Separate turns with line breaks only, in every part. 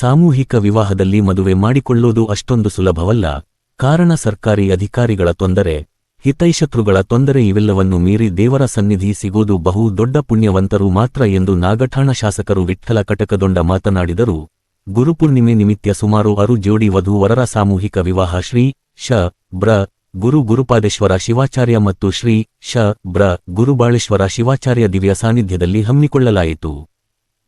ಸಾಮೂಹಿಕ ವಿವಾಹದಲ್ಲಿ ಮದುವೆ ಮಾಡಿಕೊಳ್ಳೋದು ಅಷ್ಟೊಂದು ಸುಲಭವಲ್ಲ. ಕಾರಣ ಸರ್ಕಾರಿ ಅಧಿಕಾರಿಗಳ ತೊಂದರೆ ಹಿತೈಶತ್ರುಗಳ ತೊಂದರೆ ಇವೆಲ್ಲವನ್ನು ಮೀರಿ ದೇವರ ಸನ್ನಿಧಿ ಸಿಗೋದು ಬಹು ದೊಡ್ಡ ಪುಣ್ಯವಂತರು ಮಾತ್ರ ಎಂದು ನಾಗಠಾಣ ಶಾಸಕರು ವಿಠ್ಠಲ ಕಟಕದೊಂಡ ಮಾತನಾಡಿದರು. ಗುರುಪೂರ್ಣಿಮೆ ನಿಮಿತ್ತ ಸುಮಾರು ಅರು ಜೋಡಿ ವಧು ವರರ ಸಾಮೂಹಿಕ ವಿವಾಹ ಶ್ರೀ ಶ ಬ್ರ ಗುರು ಗುರುಪಾದೇಶ್ವರ ಶಿವಾಚಾರ್ಯ ಮತ್ತು ಶ್ರೀ ಶ ಬ್ರ ಗುರುಬಾಳೇಶ್ವರ ಶಿವಾಚಾರ್ಯ ದಿವ್ಯ ಸಾನ್ನಿಧ್ಯದಲ್ಲಿ ಹಮ್ಮಿಕೊಳ್ಳಲಾಯಿತು.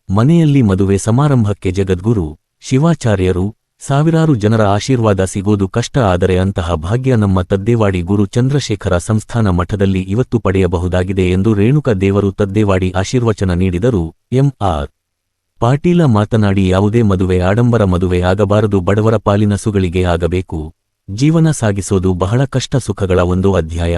ಮನೆಯಲ್ಲಿ ಮದುವೆ ಸಮಾರಂಭಕ್ಕೆ ಜಗದ್ಗುರು ಶಿವಾಚಾರ್ಯರು ಸಾವಿರಾರು ಜನರ ಆಶೀರ್ವಾದ ಸಿಗೋದು ಕಷ್ಟ ಆದರೆ ಅಂತಹ ಭಾಗ್ಯ ನಮ್ಮ ತದ್ದೇವಾಡಿ ಗುರು ಚಂದ್ರಶೇಖರ ಸಂಸ್ಥಾನ ಮಠದಲ್ಲಿ ಇವತ್ತು ಪಡೆಯಬಹುದಾಗಿದೆ ಎಂದು ರೇಣುಕ ದೇವರು ತದ್ದೇವಾಡಿ ಆಶೀರ್ವಚನ ನೀಡಿದರು. ಎಂಆರ್ ಪಾಟೀಲ ಮಾತನಾಡಿ ಯಾವುದೇ ಮದುವೆ ಆಡಂಬರ ಮದುವೆ ಆಗಬಾರದು, ಬಡವರ ಪಾಲಿನ ಸುಗಳಿಗೆ ಆಗಬೇಕು. ಜೀವನ ಸಾಗಿಸೋದು ಬಹಳ ಕಷ್ಟ ಸುಖಗಳ ಒಂದು ಅಧ್ಯಾಯ.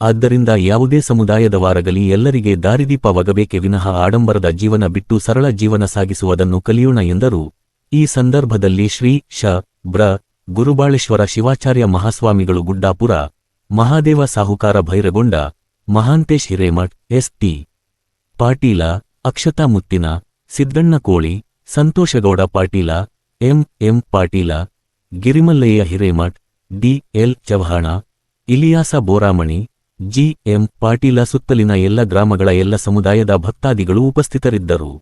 ಆದ್ದರಿಂದ ಯಾವುದೇ ಸಮುದಾಯದವಾರಗಲಿ ಎಲ್ಲರಿಗೆ ದಾರಿದೀಪವಾಗಬೇಕೆ ವಿನಃ ಆಡಂಬರದ ಜೀವನ ಬಿಟ್ಟು ಸರಳ ಜೀವನ ಸಾಗಿಸುವುದನ್ನು ಕಲಿಯೋಣ ಎಂದರು. ಈ ಸಂದರ್ಭದಲ್ಲಿ ಶ್ರೀ, ಶ ಬ್ರ ಗುರುಬಾಳೇಶ್ವರ ಶಿವಾಚಾರ್ಯ ಮಹಾಸ್ವಾಮಿಗಳು Guddapura, Mahadeva Sahukara Bhairagonda, Mahantesh Hiremath S T Patil, Akshata Muttina Siddanna Koli Santoshgowda Patil, M M Patil, Girimallayya Hiremath, D, L Chavan, Iliyas Boramani, G, M Patil ಸುತ್ತಲಿನ ಎಲ್ಲ ಗ್ರಾಮಗಳ ಎಲ್ಲ ಸಮುದಾಯದ ಭಕ್ತಾದಿಗಳು ಉಪಸ್ಥಿತರಿದ್ದರು.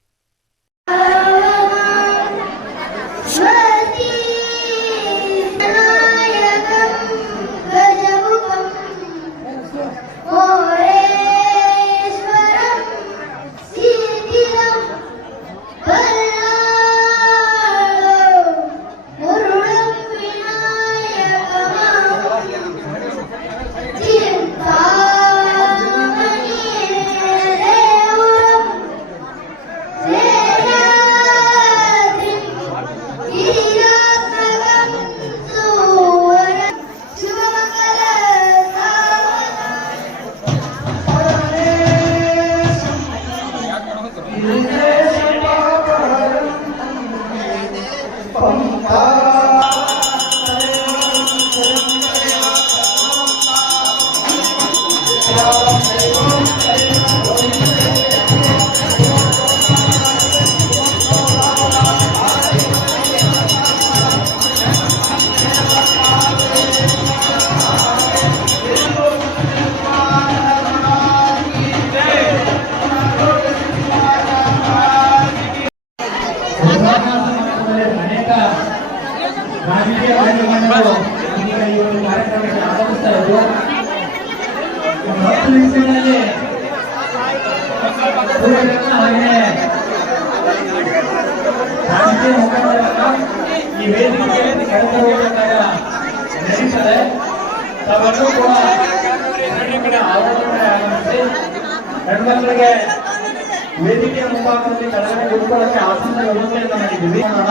con ರಾಜಕೀಯ ಬಂಧುಗಳು ಈಗ ಈ ಒಂದು ಕಾರ್ಯಕ್ರಮಕ್ಕೆ ಆಗಮಿಸ್ತಾ ನಿಮಿಷಗಳಲ್ಲಿ ಈ ವೇದಿಕೆಯಲ್ಲಿ ಕರೆತರುವುದಕ್ಕಾಗ ನಡೀತದೆ ತಾವೆಲ್ಲರೂ ಕೂಡ ವೇದಿಕೆಯ ಆವರಣಕ್ಕೆ ಆಗಮಿಸಿ ಹೆಣ್ಮಕ್ಳಿಗೆ ವೇದಿಕೆಯ ಮುಂಭಾಗದಲ್ಲಿ ಕೆಳಗಡೆ ಕೂತ್ಕೊಳ್ಳೋಕೆ ಆಸನ ವ್ಯವಸ್ಥೆಯನ್ನು ಮಾಡಿದ್ದೀವಿ. ನೋಡೋಣ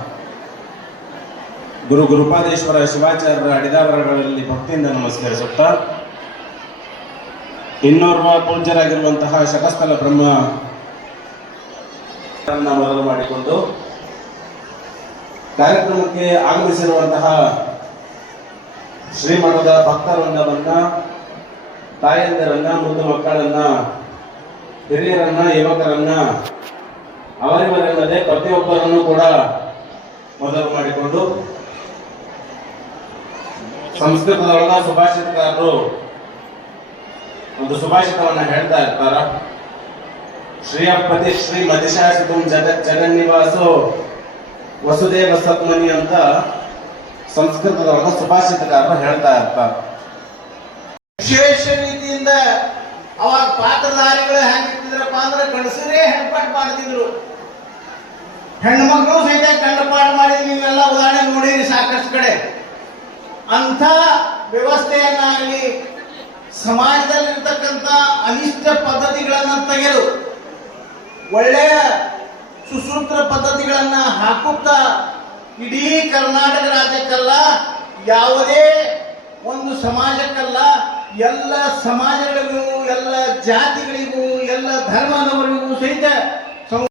ಗುರು ಗುರುಪಾದೇಶ್ವರ ಶಿವಾಚಾರ್ಯರ ಅಡಿದಾವರಗಳಲ್ಲಿ ಭಕ್ತಿಯಿಂದ ನಮಸ್ಕರಿಸುತ್ತಾ, ಇನ್ನೋರ್ವ ಪೂಜ್ಯರಾಗಿರುವಂತಹ ಶಕಸ್ಥಲ ಬ್ರಹ್ಮ ಮೊದಲು ಮಾಡಿಕೊಂಡು ಕಾರ್ಯಕ್ರಮಕ್ಕೆ ಆಗಮಿಸಿರುವಂತಹ ಶ್ರೀಮಠದ ಭಕ್ತವೃಂದವನ್ನ, ತಾಯಂದಿರನ್ನ ಮೃದು ಮಕ್ಕಳನ್ನ, ಹಿರಿಯರನ್ನ, ಯುವಕರನ್ನ, ಅವರಿವರಲ್ಲದೆ ಪ್ರತಿಯೊಬ್ಬರನ್ನು ಕೂಡ ಮೊದಲು ಮಾಡಿಕೊಂಡು ಸಂಸ್ಕೃತದೊಳಗ ಸುಭಾಷಿತಕಾರರು. ಒಂದು ಸುಭಾಷಿತವನ್ನ ಹೇಳ್ತಾ ಇರ್ತಾರ. ಶ್ರೀಯಪತಿ ಶ್ರೀ ಮದಿಶಾಸಿತು ಜಗ ಜಗನ್ನಿವಾಸು ವಸುದೇವ ಸತ್ಮನಿ ಅಂತ ಸಂಸ್ಕೃತದೊಳಗ ಸುಭಾಷಿತಕಾರರು ಹೇಳ್ತಾ ಇರ್ತಾರ.
ವಿಶೇಷ ರೀತಿಯಿಂದ ಅವಾಗ ಪಾತ್ರಧಾರಿಗಳು ಹೆಂಗಿರ್ತಿದ್ರಪ್ಪ ಅಂದ್ರೆ ಗಂಡಸರೇ ಹೆಣ್ಪಾಟ್ ಮಾಡ್ತಿದ್ರು. ಹೆಣ್ಮಕ್ಳು ಸಹಿತ ಕಂಡಪಾಠ ಮಾಡಿ ನೀವೆಲ್ಲ ಉದಾಹರಣೆ ನೋಡಿರಿ ಸಾಕಷ್ಟು ಕಡೆ. ಅಂಥ ವ್ಯವಸ್ಥೆಯನ್ನಾಗಲಿ ಸಮಾಜದಲ್ಲಿರ್ತಕ್ಕಂಥ ಅನಿಷ್ಟ ಪದ್ಧತಿಗಳನ್ನು ತೆಗೆದು ಒಳ್ಳೆಯ ಸುಸೂತ್ರ ಪದ್ಧತಿಗಳನ್ನ ಹಾಕುತ್ತಾ ಇಡೀ ಕರ್ನಾಟಕ ರಾಜ್ಯಕ್ಕಲ್ಲ ಯಾವುದೇ ಒಂದು ಸಮಾಜಕ್ಕಲ್ಲ, ಎಲ್ಲ ಸಮಾಜಗಳಿಗೂ, ಎಲ್ಲ ಜಾತಿಗಳಿಗೂ, ಎಲ್ಲ ಧರ್ಮದವರಿಗೂ ಸಹಿತ